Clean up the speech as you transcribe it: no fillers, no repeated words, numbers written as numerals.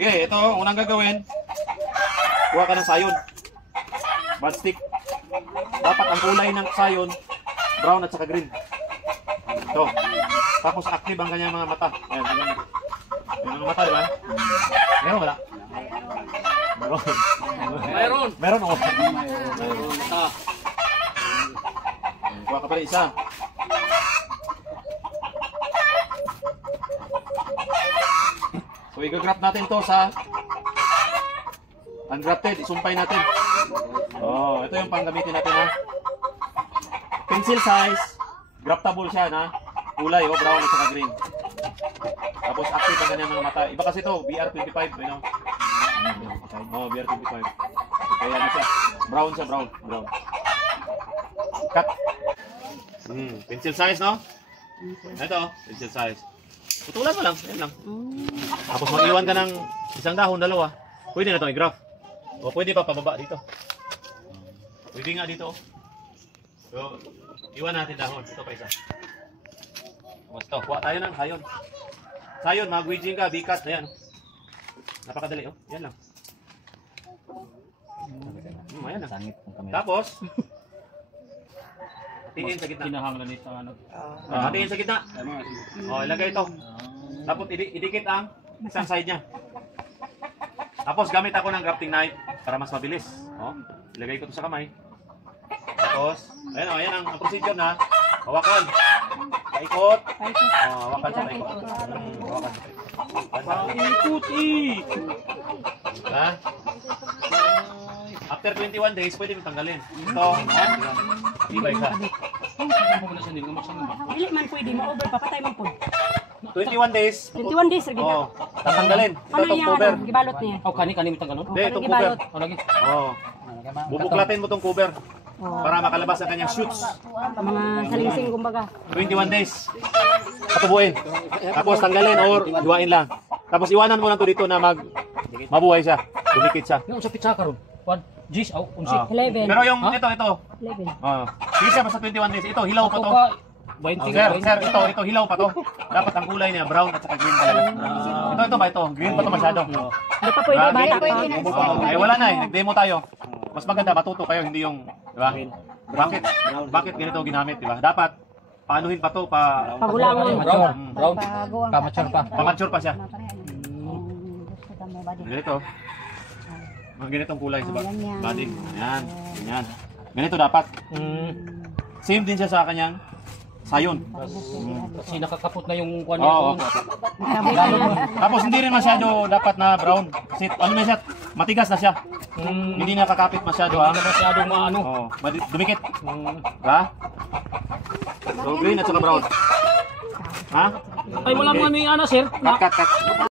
Sige, ito, unang gagawin. Kuha ka ng sayon. Bud stick. Dapat ang kulay ng sayon, brown at saka green. Ito. Tapos active ang kanyang mga mata. Ayan, ayan. Yung mga mata, di ba? Meron wala? Meron. Meron o. Meron. Kuha ka pala isa. So i-grap natin to sa ungrafted. Isumpay natin. Oh, ito yung panggamitin natin ha. Pencil size. Graftable siya na. Kulay o brown at saka green. Tapos active ang kanyang mga mata. Iba kasi to, BR25, you know. Oh, BR25. Kaya ano siya? Brown siya, brown. Cut. Pencil size, no? Ito, pencil size. Putulan mo lang, yan lang. Tapos mag-iwan ka ng isang dahon, dalawa. Pwede na itong i-graph. O pwede pa pababa dito. Pwede nga dito. So, iwan natin dahon. Ito pa isa. Tapos ito, kuha tayo ng sayon. Sayon, mag-wedging ka, bikat, ayan. Napakadali, oh. Yan lang. Ayan lang. Tapos, hatiin sa gitna. Kinahanglan nito ano. Hatiin sa gitna. Oh, ilagay ito. Tapos idikit ang isang side niya. Tapos gamit ako ng grafting knife para mas mabilis. Oh, ilagay ko ito sa kamay. Tapos, ayan, oh, ayan ang procedure na. Hawakan. Paikot. Oh, hawakan sa paikot. Hawakan sa paikot. Ha? After 21 days, pwede mo tanggalin. Ito, ha? Ibay ka. Dili man pwede ma-over papatay man pud. 21 days. 21 days lagi. Oh, tatanggalin. Ano Ito, niya? cover. Gibalot niya. Oh, kani mo tanggalon. Hindi, itong cover. gibalot. Oh, lagi. Oh. Bubuklatin mo itong cover para makalabas ang kanyang shoots. Mga salingsing kumbaga. 21 days. Patubuin. Tapos tanggalin or hiwain lang. Tapos iwanan mo lang to dito na mabuhay siya. Dumikit siya. Yung sa pizza karon. 1 G's au unsi. 11. Pero yung ito. 11. Hindi siya basta 21 days. Ito, hilaw pa to. 20 Sir, ito hilaw pa to. Dapat ang kulay niya brown at saka green talaga. Ito ba ito? Green pa to masyado. Hindi pa pwede bata pa. Eh wala na eh, nag-demo tayo. Mas maganda matuto kayo, hindi yung, di ba? Bakit ganito ginamit, di ba? Dapat paanuhin pa to, Pagulangon. Brown. Kamature pa. pamature pa siya. Ganito. Mga ganitong kulay sa body. Yan, ganyan. Ganito dapat. Same din siya sa kanyang sayon. Kasi nakakapot na yung kuan Oo. niya. Tapos hindi rin masyado dapat na brown. Kasi ano na siya, matigas na siya. Hindi nakakapit masyado ha. Masyadong maano. Oo, dumikit. Ha? So green at saka brown. Ha? Ay wala mo ano yung ana sir. Cut.